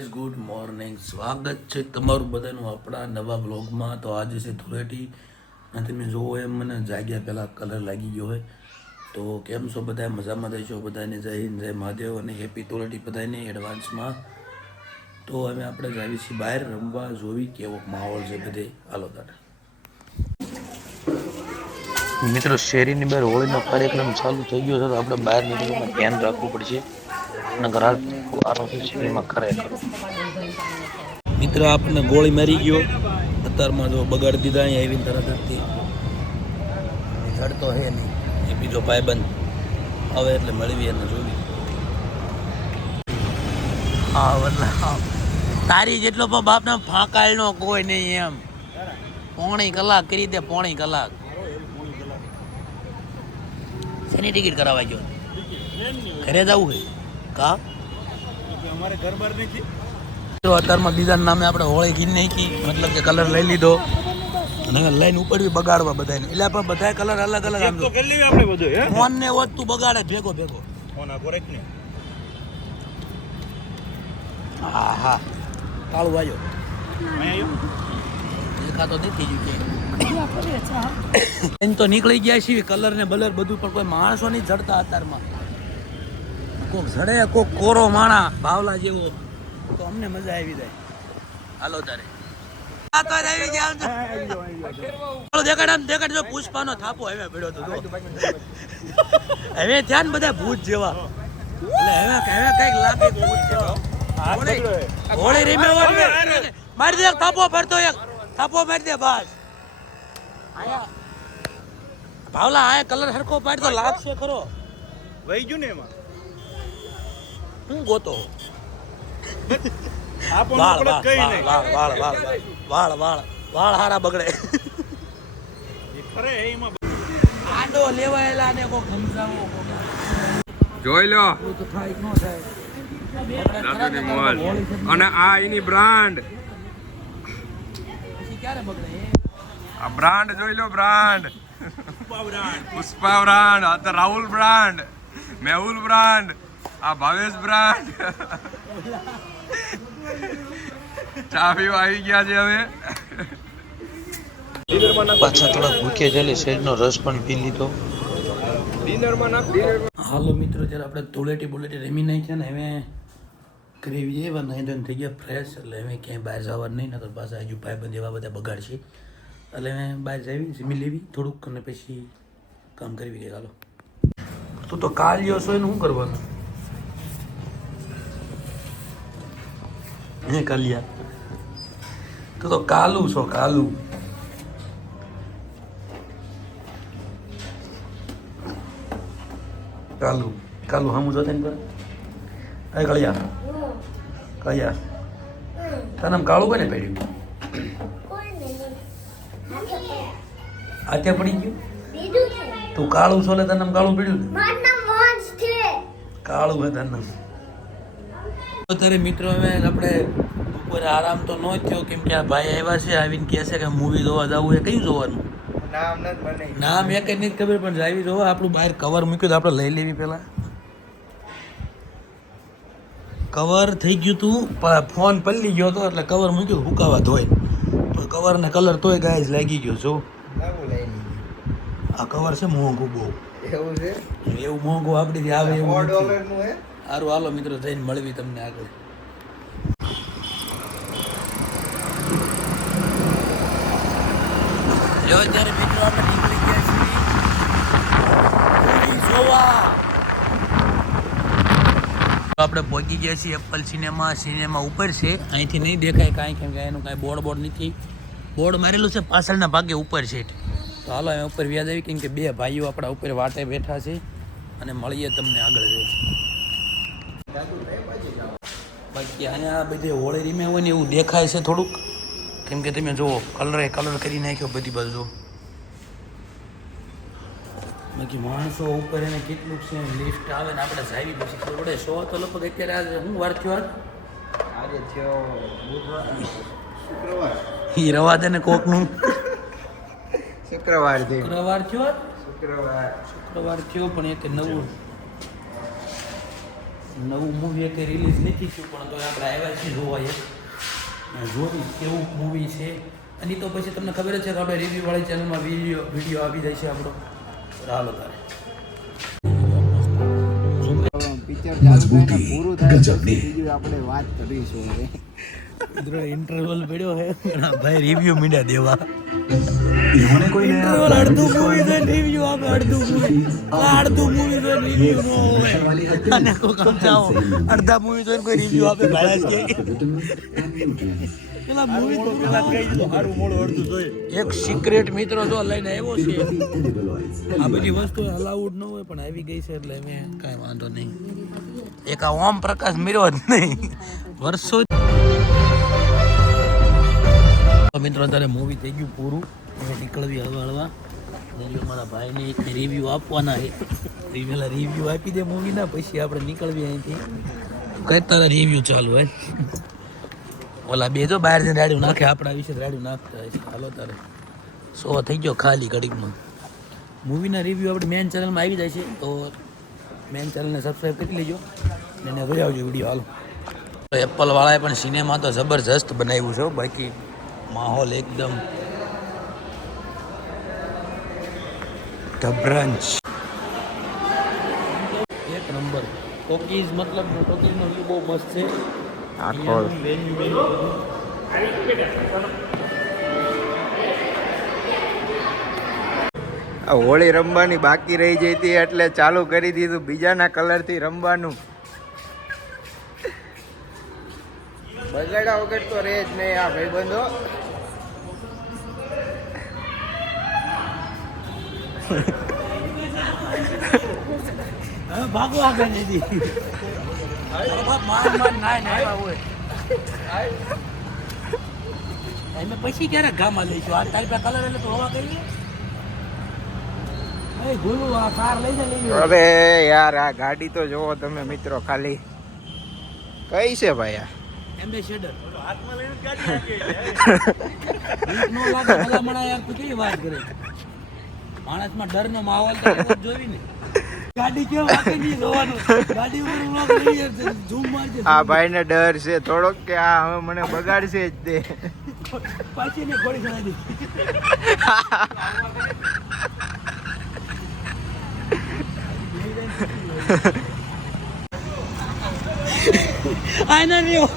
Guys, good morning. સ્વાગત છે તમારું બધાનું આપણા નવા બ્લોગમાં તો આજે છે ધૂળેટી. અને તમે જોવો એમ, મને જાગ્યા પહેલાં કલર લાગી ગયો હોય. તો કેમ છો બધા મજામાં રહેશો બધાને જય હિન્દ, જય મહાદેવ અને હેપી ધૂળેટી બધાને એડવાન્સમાં તો અમે આપણે જાવી છીએ બહાર રમવા જોવી કેવો માહોલ છે બધે. હાલો દાદા. મિત્રો, શેરીની બહાર હોળીનો કાર્યક્રમ ચાલુ થઈ ગયો છે, તો આપણે બહાર નીકળવામાં ધ્યાન રાખવું પડશે. નગર હાલ આરોગ્ય મિત્ર આપણને ગોળી મારી ગયો. અત્યારમાં જો બગાડી દીધા અહીંયા આવીને તરત જ જડતો હે નહીં. એ બીજો ભાઈબંધ. હવે એટલે મળવી એને જોવી હા વલ્લા હા. તારી જેટલો પણ બાપના ફાંકાયનો કોઈ નહીં એમ. પોણી કલાક કરી દે પોણી કલાક. શેની ટિકિટ કરાવવા ગયો? ઘરે જવું છે કા અમારે ઘર બાર નથી? તો અત્યારમાં બીજા નામે આપણે હોળી ઘી નાખી મતલબ કે કલર લઈ લીધો. અને લઈને ઉપડવી બગાડવા બધાને એટલે પણ બધા કલર અલગ અલગ આમ. આપણે બધું ફોન ને હોત તું બગાડે ભેગો ભેગો. ફોન ને. હા હા કાળું વાજો દેખાતો નથી ગયું એમ તો નીકળી ગયા છીએ કલર ને બલર બધું પણ કોઈ માણસો નહીં જડતા અત્યારમાં. કોક જડે કોક કોરો માણા બાવલા જેવો. તો અમને મજા આવી જાય. હાલો તારે. આ પુષ્પાનો થાપો હવે ભેડો તો હવે ધ્યાન બધા ભૂત જેવા. હવે હવે કંઈક લાગે ભૂત જેવા. હોળી રીમે મારી દે એક થાપો ભરતો એક. થાપો મારી દે બસ. આયા. ભાવલા આયા કલર હરખો પાડી તો લાગશે ખરો. વહી ગયું ને એમાં? હું ગોતો? વાળ વાળ વાળ વાળ વાળ વાળ વાળ. વાળ વાળ હારા બગડે. આંડો લેવાયેલા ને કોક સમજાવો જોઈ લો. તો થાય કે થાય. દાદુની મોલ અને આ એની બ્રાન્ડ. આ બ્રાન્ડ જોઈ લો બ્રાન્ડ. પુષ્પા બ્રાન્ડ. આ તો રાહુલ બ્રાન્ડ. મેહુલ બ્રાન્ડ. આ ભાવેશ બ્રાન્ડ. ચા પીવા આવી ગયા છે હવે. પાછા થોડા ભૂખ્યા ચાલે શેરનો રસ પણ પી લીધો. હાલો મિત્રો જ્યારે આપણે ધૂળેટી બુલેટી રમી નાખ્યા ને હવે ગ્રેવી એવા નહીં ધોઈને થઈ ગયા ફ્રેશ એટલે હવે ક્યાંય બહાર જવાનું નહીં નતર પાછા હજુ ભાઈબંધ એવા બધા બગાડશે એટલે હવે બહાર જવી જમી લેવી થોડુંક અને પછી કામ કરવી ગઈ હાલો. તું તો કાલ્યો છો એનું શું કરવાનું? હે કાલિયા. તું તો કાલું છો કાલું. કાલું કાલું હમું જોતે ને એ કળિયા કળિયા તને આમ કાળું કોને પડ્યું? આતે પડી ગયું? તું કાળું છો ને આમ કાળું પડ્યું કાળું હે તને અત્યારે મિત્રો હવે આપણે બપોરે આરામ તો ન થયો કેમ કે આ ભાઈ આવ્યા છે આવીને કહે છે કે મૂવી જોવા જવું એ કયું જોવાનું? નામ નથી નામ નથી ખબર પણ જાવી જોવા આપણું બહાર કવર મૂક્યું તો આપણે લઈ લેવી પહેલા. કવર થઈ ગયું તું પણ ફોન પલ્લી ગયો હતો એટલે કવર મૂક્યું હુકાવા ધોય તો કવર ને કલર તોય ગાય જ. લાગી ગયો. જો આ કવર છે મોંઘું બહુ. એવું છે? એવું મોંઘું આપણીથી આવે એવું સારું હાલો મિત્રો, જઈને મળવી તમને આગળ. જો અત્યારે મિત્રો આપણે નીકળી ગયા છીએ આપણે પહોંચી ગયા છીએ એપલ સિનેમા સિનેમા ઉપર છે, અહીંથી નહીં દેખાય કાંઈ, કેમ કે એનું કાંઈ બોર્ડ બોર્ડ નથી. બોર્ડ મારેલું છે, પાછળના ભાગે ઉપર છે તો હાલો અહીં ઉપર વ્યાજ આવી, કેમ કે બે ભાઈઓ આપણા ઉપર વાટે બેઠા છે. અને મળીએ તમને આગળ જઈ બાકી અહીંયા બધી હોળી રીમે હોય ને એવું દેખાય છે થોડુંક. કેમ કે તમે જુઓ કલરે કલર કરી નાખ્યો બધી બાજુ બાકી માણસો ઉપર એને કેટલું છે લિફ્ટ આવે ને આપણે જાવી પછી ખબર પડે. સો તો લગભગ અત્યારે આજે હું વાર થયો આજે? થયો બુધવાર. શુક્રવાર. ઈ રવા દે ને કોકનું. શુક્રવારથી શુક્રવાર થયો શુક્રવાર. શુક્રવાર થયો પણ એક નવું. નવું મૂવી એક રિલીઝ નથી થયું પણ તો આપણે આવ્યા છીએ જોવા એક. જોવી કેવું મૂવી છે. અને તો પછી તમને ખબર જ છે કે આપણે રિવ્યુવાળી ચેનલમાં વીડિયો વીડિયો આવી જાય છે આપણો. ચાલો તારે. પિક્ચર ચાલુ થાય પૂરું થાય આપણે વાત કરીશું હવે. મિત્રો ઇન્ટરવલ પડ્યો હે. ભાઈ રિવ્યુ મીડા દેવા. ઇન્ટરવલ અડધું મૂવી છે રિવ્યુ આપે અડધું મૂવી અડધું મૂવી છે રિવ્યુ નો હોય. અને કોઈ કામ જાઓ. અડધા મૂવી જોઈને કોઈ રિવ્યુ આપે ભાઈ કે. પેલા મૂવી તો પેલા કહી દીધું સારું મોડું અડધું જોઈએ એક સિક્રેટ મિત્રો જો લઈને આવ્યો છે. આ બધી વસ્તુ અલાઉડ ન હોય પણ આવી ગઈ છે એટલે મેં કાંઈ વાંધો નહીં. એક આ ઓમ પ્રકાશ મીર્યો જ નહીં. વર્ષો મિત્રો, અત્યારે મૂવી થઈ ગયું પૂરું. હવે નીકળવી હળવા હળવા. મારા ભાઈને રિવ્યૂ આપવાના છે. પહેલાં રિવ્યૂ આપી દે મૂવીના પછી આપણે નીકળવી અહીંથી. કઈ તારા રિવ્યૂ ચાલુ હોય? ઓલા બે જો બહાર જઈને રાડ્યું નાખે, આપણા વિશે રાડ્યું નાખતા હોય હાલો તારે. સો થઈ ગયો ખાલી ઘડીકમાં. મૂવીના રિવ્યૂ આપણે મેન ચેનલમાં આવી જાય છે, તો મેન ચેનલને સબસ્ક્રાઈબ કરી લેજો. અને જોઈ આવજો વીડિયો હાલો. એપલ વાળાએ પણ સિનેમા તો જબરજસ્ત બનાવ્યું છે બાકી માહોલ એકદમ ગભરાંચ એક નંબર. ટોકીઝ મતલબ ટોકીઝનો વ્યૂ બહુ મસ્ત છે. આખો હોળી રમવાની બાકી રહી જઈ હતી એટલે ચાલુ કરી દીધું બીજાના કલરથી રમવાનું. બગાડા વગર તો રહે જ નહીં આ ભાઈબંધો. ભાગો આગળ દીદી એમે પછી ક્યારે ગામમાં લઈશું આ તારી પાસે કલર એટલે તો હવા કરીએ એ ગુરુ આ કાર લઈ જા લઈ અરે યાર આ ગાડી તો જોવો તમે મિત્રો ખાલી. કઈ છે ભાઈ આ? એમ્બેસેડર. બીક નો લાગે ભલામણા યાર તું કેવી વાત કરે? માણસમાં ડરનો માહોલ તો જોઈ ને. ગાડી કેમ આપે નહીં જોવાનું ગાડી ઉપર વ્લોગ લઈ યાર ઝૂમ મારજે આ ભાઈને ડર છે થોડોક કે આ હવે મને બગાડશે જ તે. પાછી ને ગોળી ચડાવી દી. આના નહીં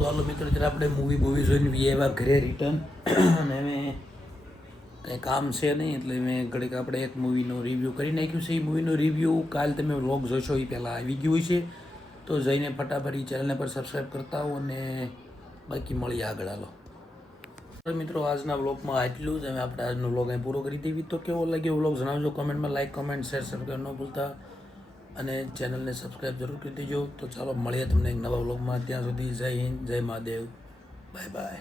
ચાલો મિત્રો જરા આપણે મૂવી મૂવી જોઈને વી આવ્યા ઘરે રિટર્ન અને મેં કંઈ કામ છે નહીં, એટલે મેં ઘડીક આપણે એક મૂવીનો રિવ્યૂ કરી નાખ્યું છે. એ મૂવીનો રિવ્યૂ કાલ તમે વ્લોગ જોશો એ પહેલાં આવી ગયું છે તો જઈને ફટાફટ એ ચેનલને પર સબસ્ક્રાઈબ કરતા હો અને બાકી મળીએ આગળ, હાલો. મિત્રો, આજના બ્લોગમાં આટલું જ. અમે આપણે આજનો બ્લોગ અહીં પૂરો કરી દેવી. તો કેવો લાગ્યો બ્લોગ જણાવજો કમેન્ટમાં. લાઈક કમેન્ટ શેર સબસ્ક્રાઈબ ન ભૂલતા. અને ચેનલને સબસ્ક્રાઈબ જરૂર કરી દેજો. તો ચાલો મળીએ તમને એક નવા બ્લોગમાં ત્યાં સુધી જય હિન્દ, જય મહાદેવ. Bye bye